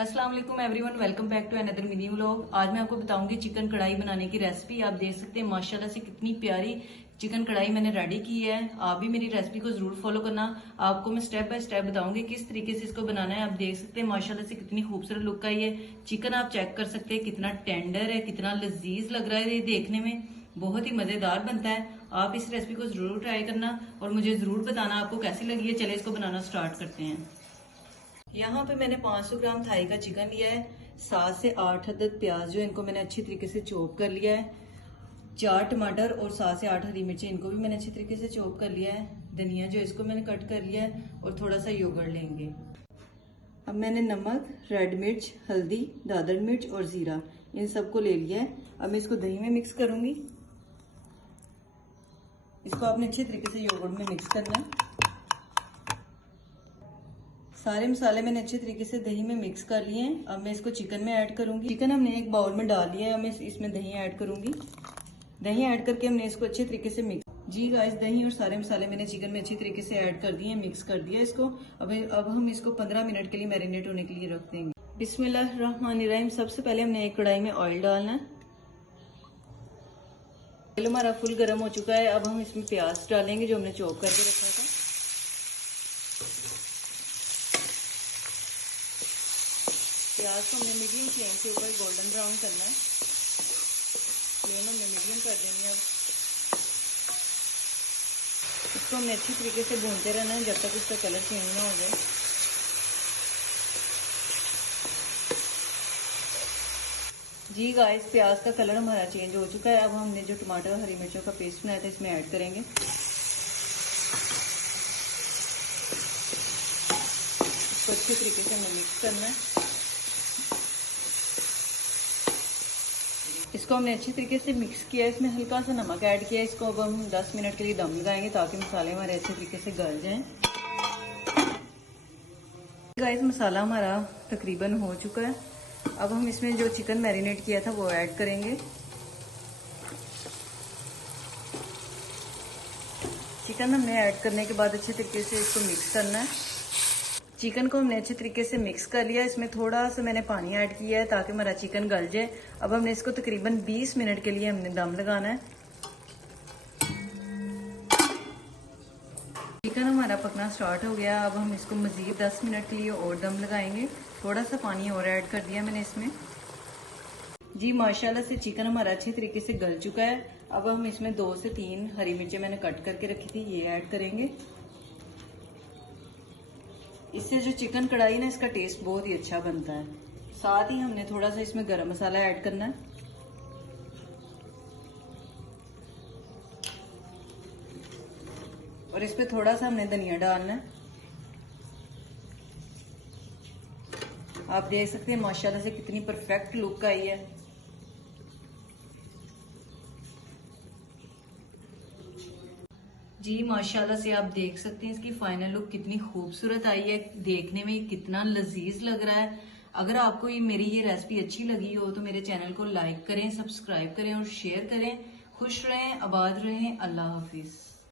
अस्सलाम वालेकुम everyone, welcome back to another mini vlog. आज मैं आपको बताऊंगी चिकन कढ़ाई बनाने की रेसिपी। आप देख सकते हैं माशाल्लाह से कितनी प्यारी चिकन कढ़ाई मैंने रेडी की है। आप भी मेरी रेसिपी को जरूर फॉलो करना। आपको मैं स्टेप बाय स्टेप बताऊंगी किस तरीके से इसको बनाना है। आप देख सकते हैं माशाल्लाह से कितनी खूबसूरत लुक आई है। चिकन आप चेक कर सकते हैं कितना टेंडर है, कितना लजीज लग रहा है। ये देखने में बहुत ही मजेदार बनता है। आप इस रेसिपी को जरूर ट्राई करना और मुझे जरूर बताना आपको कैसी लगी है। चले इसको बनाना स्टार्ट करते हैं। यहाँ पे मैंने 500 ग्राम थाई का चिकन लिया है। 7 से 8 अदद प्याज जो इनको मैंने अच्छी तरीके से चॉप कर लिया है। 4 टमाटर और 7 से 8 हरी मिर्चें इनको भी मैंने अच्छी तरीके से चॉप कर लिया है। धनिया जो इसको मैंने कट कर लिया है और थोड़ा सा योगर्ट लेंगे। अब मैंने नमक, रेड मिर्च, हल्दी, दादर मिर्च और जीरा इन सबको ले लिया है। अब मैं इसको दही में मिक्स करूंगी। इसको आपने अच्छे तरीके से योगर्ट में मिक्स करना है। सारे मसाले मैंने अच्छे तरीके से दही में मिक्स कर लिए हैं। अब मैं इसको चिकन में ऐड करूंगी। चिकन हमने एक बाउल में डाल लिया है। अब मैं इसमें दही ऐड करूंगी। दही ऐड करके हमने इसको अच्छे तरीके से मिक्स। जी गाइस, दही और सारे मसाले मैंने चिकन में अच्छी तरीके से ऐड कर दिए, मिक्स कर दिया इसको। अब हम इसको 15 मिनट के लिए मैरिनेट होने के लिए रख देंगे। बिस्मिल्लाहिर्रहमानिर्रहीम। सबसे पहले हमने एक कढ़ाई में ऑयल डालना है। ऑयल हमारा फुल गर्म हो चुका है। अब हम इसमें प्याज डालेंगे जो हमने चॉप करके रखा था। प्याज को हमने मीडियम फ्लेम के ऊपर गोल्डन ब्राउन करना है। फ्लेम हमने मीडियम कर देनी है। अब इसको हमने अच्छी तरीके से भूनते रहना है जब तक इसका कलर चेंज ना हो जाए। जी गाइस, प्याज का कलर हमारा चेंज हो चुका है। अब हमने जो टमाटर और हरी मिर्चों का पेस्ट बनाया था इसमें ऐड करेंगे। इसको अच्छे तरीके से हमें मिक्स करना है। इसको हमने अच्छी तरीके से मिक्स किया। इसमें हल्का सा नमक ऐड किया। इसको अब हम 10 मिनट के लिए दम लगाएंगे ताकि मसाले हमारे अच्छे तरीके से गल जाएं। गाइस, मसाला हमारा तकरीबन हो चुका है। अब हम इसमें जो चिकन मैरिनेट किया था वो ऐड करेंगे। चिकन हमने ऐड करने के बाद अच्छे तरीके से इसको मिक्स करना है। चिकन को हमने अच्छे तरीके से मिक्स कर लिया। इसमें थोड़ा सा मैंने पानी ऐड किया है ताकि हमारा चिकन गल जाए। अब हमने इसको तकरीबन 20 मिनट के लिए हमने दम लगाना है। चिकन हमारा पकना स्टार्ट हो गया। अब हम इसको मजीद 10 मिनट के लिए और दम लगाएंगे। थोड़ा सा पानी और ऐड कर दिया मैंने इसमें। जी माशाल्लाह से चिकन हमारा अच्छे तरीके से गल चुका है। अब हम इसमें 2 से 3 हरी मिर्चें मैंने कट करके रखी थी ये ऐड करेंगे। इससे जो चिकन कढ़ाई ना इसका टेस्ट बहुत ही अच्छा बनता है। साथ ही हमने थोड़ा सा इसमें गरम मसाला ऐड करना है। और इस पे थोड़ा सा हमने धनिया डालना है। आप देख सकते हैं माशाल्लाह से कितनी परफेक्ट लुक आई है। जी माशाल्लाह से आप देख सकते हैं इसकी फाइनल लुक कितनी खूबसूरत आई है। देखने में कितना लजीज लग रहा है। अगर आपको मेरी ये रेसिपी अच्छी लगी हो तो मेरे चैनल को लाइक करें, सब्सक्राइब करें और शेयर करें। खुश रहें, आबाद रहें। अल्लाह हाफिज।